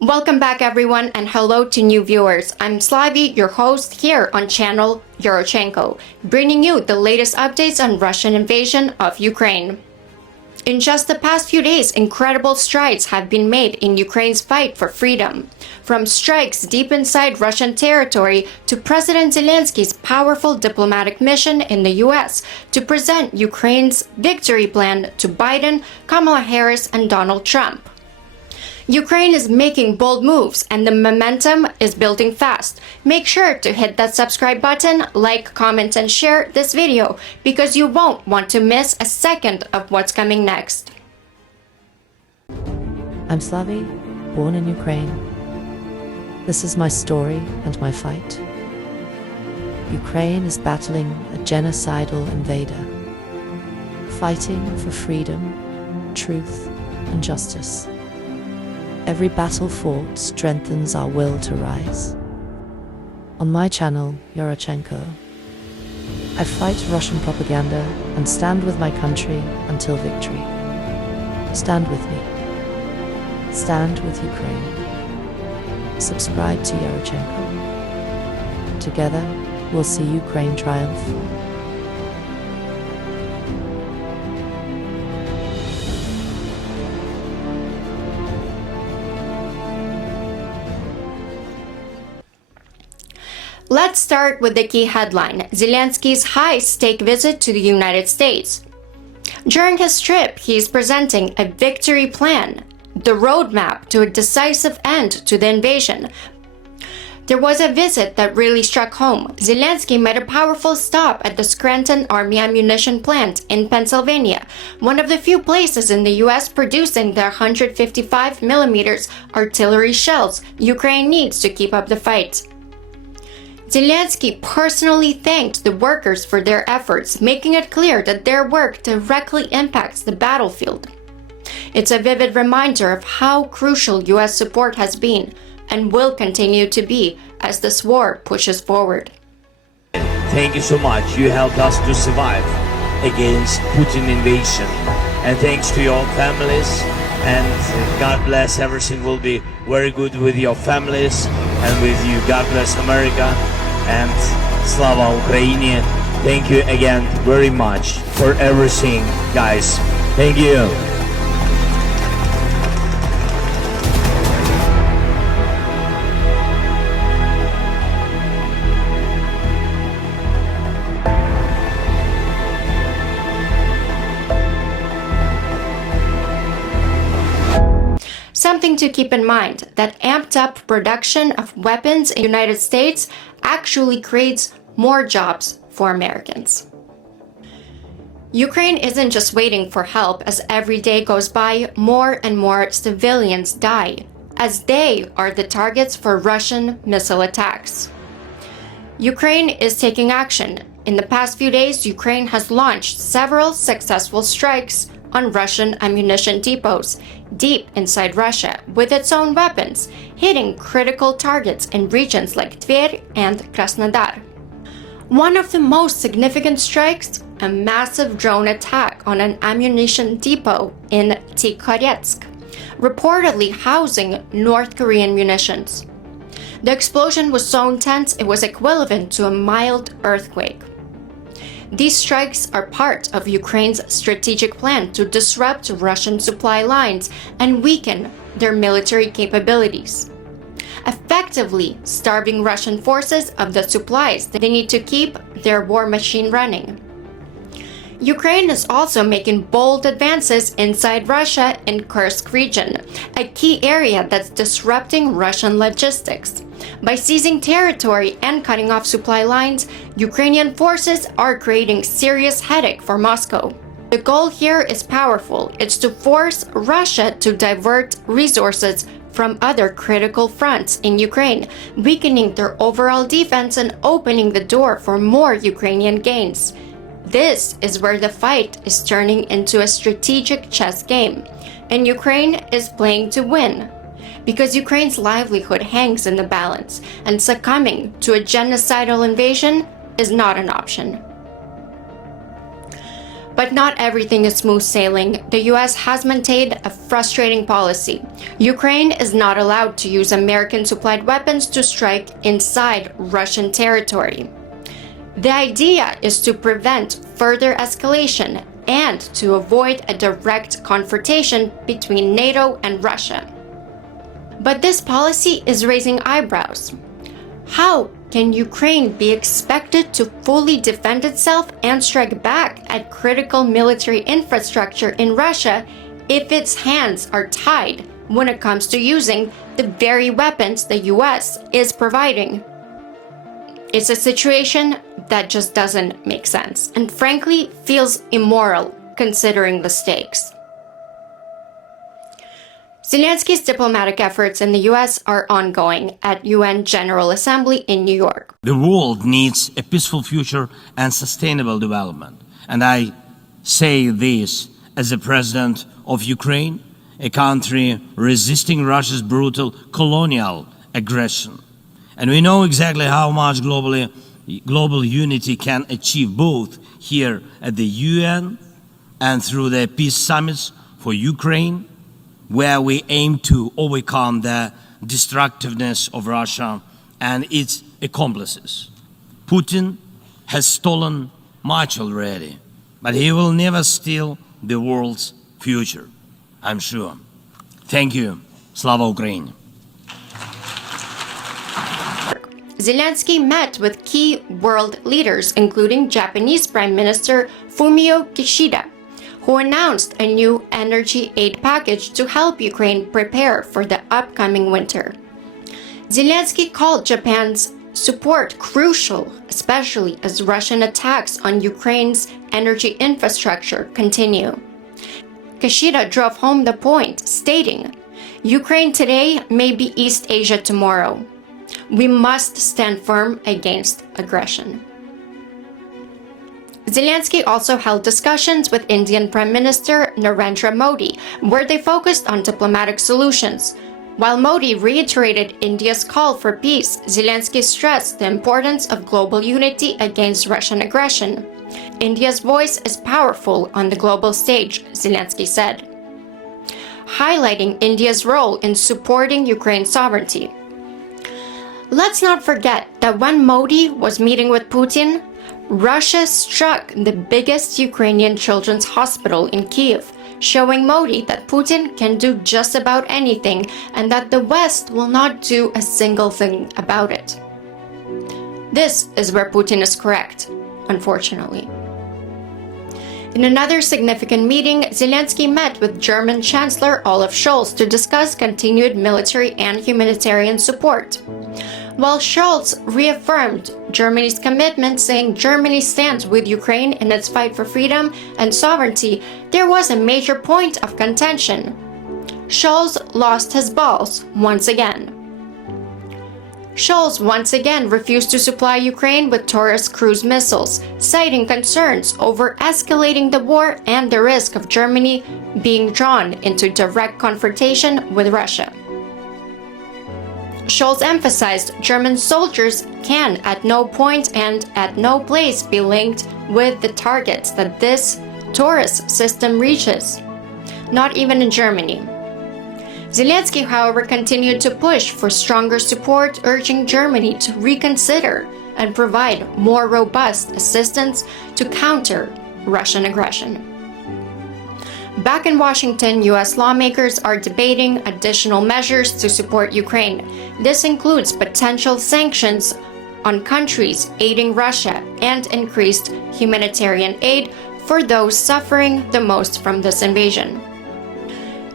Welcome back everyone, and hello to new viewers. I'm SLAVIE, your host here on channel Yarochenko, bringing you the latest updates on Russian invasion of Ukraine. In just the past few days, incredible strides have been made in Ukraine's fight for freedom. From strikes deep inside Russian territory to President Zelensky's powerful diplomatic mission in the US to present Ukraine's victory plan to Biden, Kamala Harris, and Donald Trump. Ukraine is making bold moves and the momentum is building fast. Make sure to hit that subscribe button, like, comment, and share this video because you won't want to miss a second of what's coming next. I'm SLAVIE, born in Ukraine. This is my story and my fight. Ukraine is battling a genocidal invader, fighting for freedom, truth, and justice. Every battle fought strengthens our will to rise. On my channel, Yarochenko, I fight Russian propaganda and stand with my country until victory. Stand with me. Stand with Ukraine. Subscribe to Yarochenko. Together, we'll see Ukraine triumph. Let's start with the key headline: Zelensky's high-stake visit to the United States. During his trip, he is presenting a victory plan, the roadmap to a decisive end to the invasion. There was a visit that really struck home. Zelenskyy made a powerful stop at the Scranton Army Ammunition Plant in Pennsylvania, one of the few places in the US producing the 155mm artillery shells Ukraine needs to keep up the fight. Zelenskyy personally thanked the workers for their efforts, making it clear that their work directly impacts the battlefield. It's a vivid reminder of how crucial US support has been and will continue to be as this war pushes forward. Thank you so much. You helped us to survive against Putin invasion. And thanks to your families, and God bless, everything will be very good with your families and with you. God bless America. And Slava Ukraini. Thank you again very much for everything, guys. Thank you. Something to keep in mind, that amped up production of weapons in the United States actually creates more jobs for Americans. Ukraine isn't just waiting for help. As every day goes by, more and more civilians die, as they are the targets for Russian missile attacks. Ukraine is taking action. In the past few days, Ukraine has launched several successful strikes on Russian ammunition depots deep inside Russia with its own weapons, hitting critical targets in regions like Tver and Krasnodar. One of the most significant strikes, a massive drone attack on an ammunition depot in Tikhoretsk, reportedly housing North Korean munitions. The explosion was so intense it was equivalent to a mild earthquake. These strikes are part of Ukraine's strategic plan to disrupt Russian supply lines and weaken their military capabilities, effectively starving Russian forces of the supplies that they need to keep their war machine running. Ukraine is also making bold advances inside Russia in Kursk region, a key area that's disrupting Russian logistics. By seizing territory and cutting off supply lines, Ukrainian forces are creating serious headache for Moscow. The goal here is powerful. It's to force Russia to divert resources from other critical fronts in Ukraine, weakening their overall defense and opening the door for more Ukrainian gains. This is where the fight is turning into a strategic chess game, and Ukraine is playing to win. Because Ukraine's livelihood hangs in the balance, and succumbing to a genocidal invasion is not an option. But not everything is smooth sailing. The US has maintained a frustrating policy. Ukraine is not allowed to use American-supplied weapons to strike inside Russian territory. The idea is to prevent further escalation and to avoid a direct confrontation between NATO and Russia. But this policy is raising eyebrows. How can Ukraine be expected to fully defend itself and strike back at critical military infrastructure in Russia if its hands are tied when it comes to using the very weapons the US is providing? It's a situation that just doesn't make sense and frankly feels immoral considering the stakes. Zelensky's diplomatic efforts in the US are ongoing at UN General Assembly in New York. The world needs a peaceful future and sustainable development. And I say this as the president of Ukraine, a country resisting Russia's brutal colonial aggression. And we know exactly how much global unity can achieve both here at the UN and through the peace summits for Ukraine, where we aim to overcome the destructiveness of Russia and its accomplices. Putin has stolen much already, but he will never steal the world's future, I'm sure. Thank you. Slava Ukraini. Zelensky met with key world leaders, including Japanese Prime Minister Fumio Kishida, who announced a new energy aid package to help Ukraine prepare for the upcoming winter. Zelensky called Japan's support crucial, especially as Russian attacks on Ukraine's energy infrastructure continue. Kishida drove home the point, stating, "Ukraine today may be East Asia tomorrow. We must stand firm against aggression." Zelensky also held discussions with Indian Prime Minister Narendra Modi, where they focused on diplomatic solutions. While Modi reiterated India's call for peace, Zelensky stressed the importance of global unity against Russian aggression. India's voice is powerful on the global stage, Zelensky said, highlighting India's role in supporting Ukraine's sovereignty. Let's not forget that when Modi was meeting with Putin, Russia struck the biggest Ukrainian children's hospital in Kyiv, showing Modi that Putin can do just about anything and that the West will not do a single thing about it. This is where Putin is correct, unfortunately. In another significant meeting, Zelensky met with German Chancellor Olaf Scholz to discuss continued military and humanitarian support. While Scholz reaffirmed Germany's commitment, saying Germany stands with Ukraine in its fight for freedom and sovereignty, there was a major point of contention. Scholz lost his balls once again. Scholz once again refused to supply Ukraine with Taurus cruise missiles, citing concerns over escalating the war and the risk of Germany being drawn into direct confrontation with Russia. Scholz emphasized German soldiers can at no point and at no place be linked with the targets that this Taurus system reaches, not even in Germany. Zelensky, however, continued to push for stronger support, urging Germany to reconsider and provide more robust assistance to counter Russian aggression. Back in Washington, U.S. lawmakers are debating additional measures to support Ukraine. This includes potential sanctions on countries aiding Russia and increased humanitarian aid for those suffering the most from this invasion.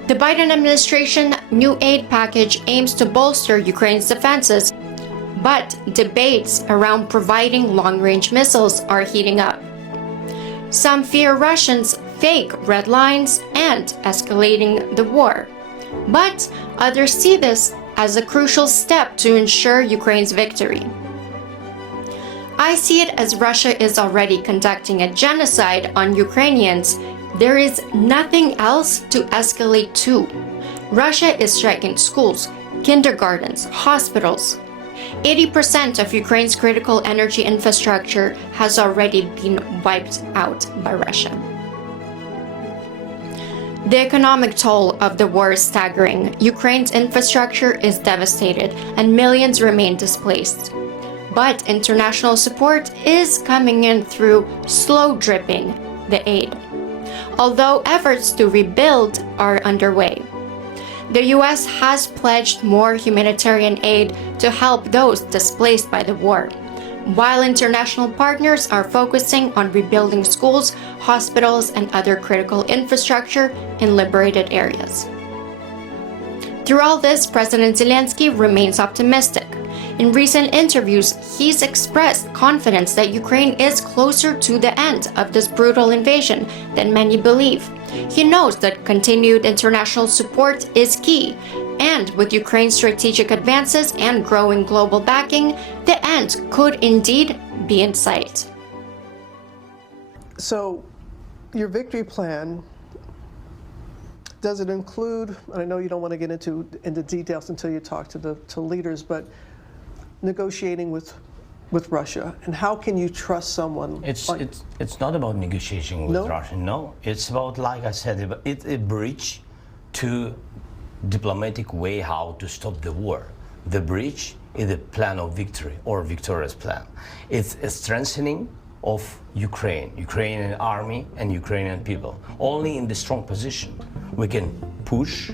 The Biden administration's new aid package aims to bolster Ukraine's defenses, but debates around providing long-range missiles are heating up. Some fear Russians fake red lines and escalating the war, but others see this as a crucial step to ensure Ukraine's victory. I see it as Russia is already conducting a genocide on Ukrainians. There is nothing else to escalate to. Russia is striking schools, kindergartens, hospitals. 80% of Ukraine's critical energy infrastructure has already been wiped out by Russia. The economic toll of the war is staggering. Ukraine's infrastructure is devastated and millions remain displaced. But international support is coming in through slow dripping the aid, although efforts to rebuild are underway. The US has pledged more humanitarian aid to help those displaced by the war, while international partners are focusing on rebuilding schools, hospitals, and other critical infrastructure in liberated areas. Through all this, President Zelenskyy remains optimistic. In recent interviews, he's expressed confidence that Ukraine is closer to the end of this brutal invasion than many believe. He knows that continued international support is key, and with Ukraine's strategic advances and growing global backing, the end could indeed be in sight. So, your victory plan, does it include, and I know you don't want to get into details until you talk to leaders, but negotiating with Russia, and how can you trust someone? It's not about negotiating with Russia. No, it's about, like I said, it's a bridge to diplomatic way how to stop the war. The bridge is a plan of victory or victorious plan. It's a strengthening of Ukrainian army and Ukrainian people. Only in the strong position we can push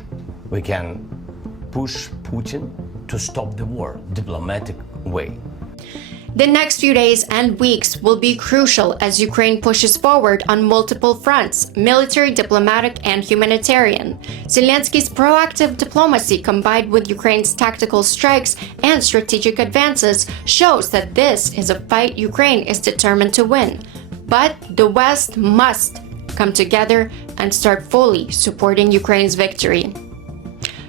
Putin to stop the war, diplomatic way. The next few days and weeks will be crucial as Ukraine pushes forward on multiple fronts: military, diplomatic, and humanitarian. Zelensky's proactive diplomacy combined with Ukraine's tactical strikes and strategic advances shows that this is a fight Ukraine is determined to win. But the West must come together and start fully supporting Ukraine's victory.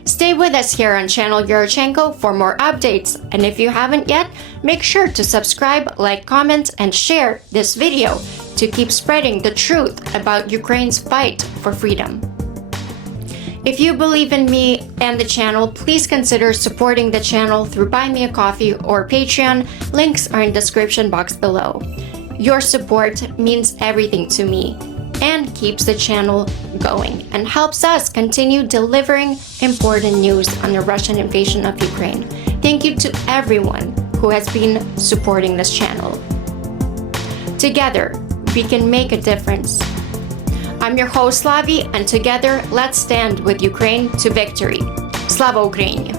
Stay with us here on channel Yarochenko for more updates, and if you haven't yet, make sure to subscribe, like, comment, and share this video to keep spreading the truth about Ukraine's fight for freedom. If you believe in me and the channel, please consider supporting the channel through Buy Me a Coffee or Patreon. Links are in the description box below. Your support means everything to me and keeps the channel going and helps us continue delivering important news on the Russian invasion of Ukraine. Thank you to everyone who has been supporting this channel. Together, we can make a difference. I'm your host, SLAVIE, and together, let's stand with Ukraine to victory. Slava Ukraini!